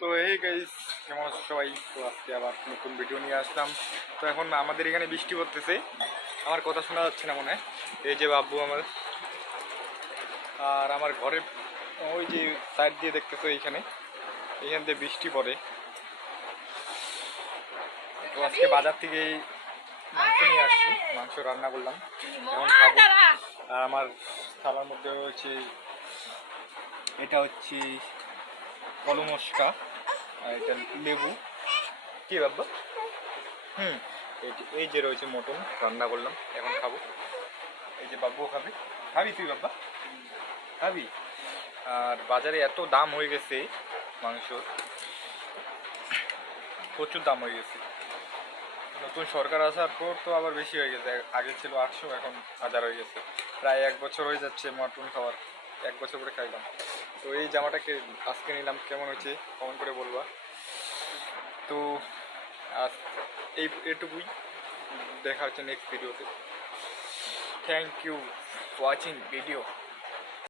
তো এই গাইস, কেমন আছো সবাই? তো আজকে আবার নতুন ভিডিও নিয়ে আসলাম। তো এখন আমাদের এখানে বৃষ্টি পড়তেছে। আমার কথা শোনা যাচ্ছে না মনে হয়। এই যে বাব্বু আমার, আর আমার ঘরের ওই যে সাইড দিয়ে দেখতেছো, এইখান দিয়ে বৃষ্টি পড়ে। তো আজকে বাজার থেকে মাংস নিয়ে আসছি, মাংস রান্না করলাম, এখন খাবো। আর আমার থালার মধ্যে হচ্ছে, এটা হচ্ছে কলম মশকা, আর এটা লেবু। কি বাব্বা? হুম, এই যে রয়েছে মটন, রান্না করলাম, এখন খাবো। এই যে বাব্বু খাবে। খাবি তুই বাব্বা? খাবি? আর বাজারে এত দাম হয়ে গেছে মাংসর, প্রচুর দাম হয়ে গেছে। নতুন সরকার আসার পর তো আবার বেশি হয়ে গেছে। আগে ছিল 800, এখন 1000 হয়ে গেছে। প্রায় 1 বছর হয়ে যাচ্ছে মটন খাওয়ার। 1 বছর করে খাইলাম। তো এই জামাটাকে আজকে নিলাম, কেমন হয়েছে কমেন্ট করে বলবা। তো আজ এটুকুই, দেখা হচ্ছে নেক্সট ভিডিওতে। Thank you watching video.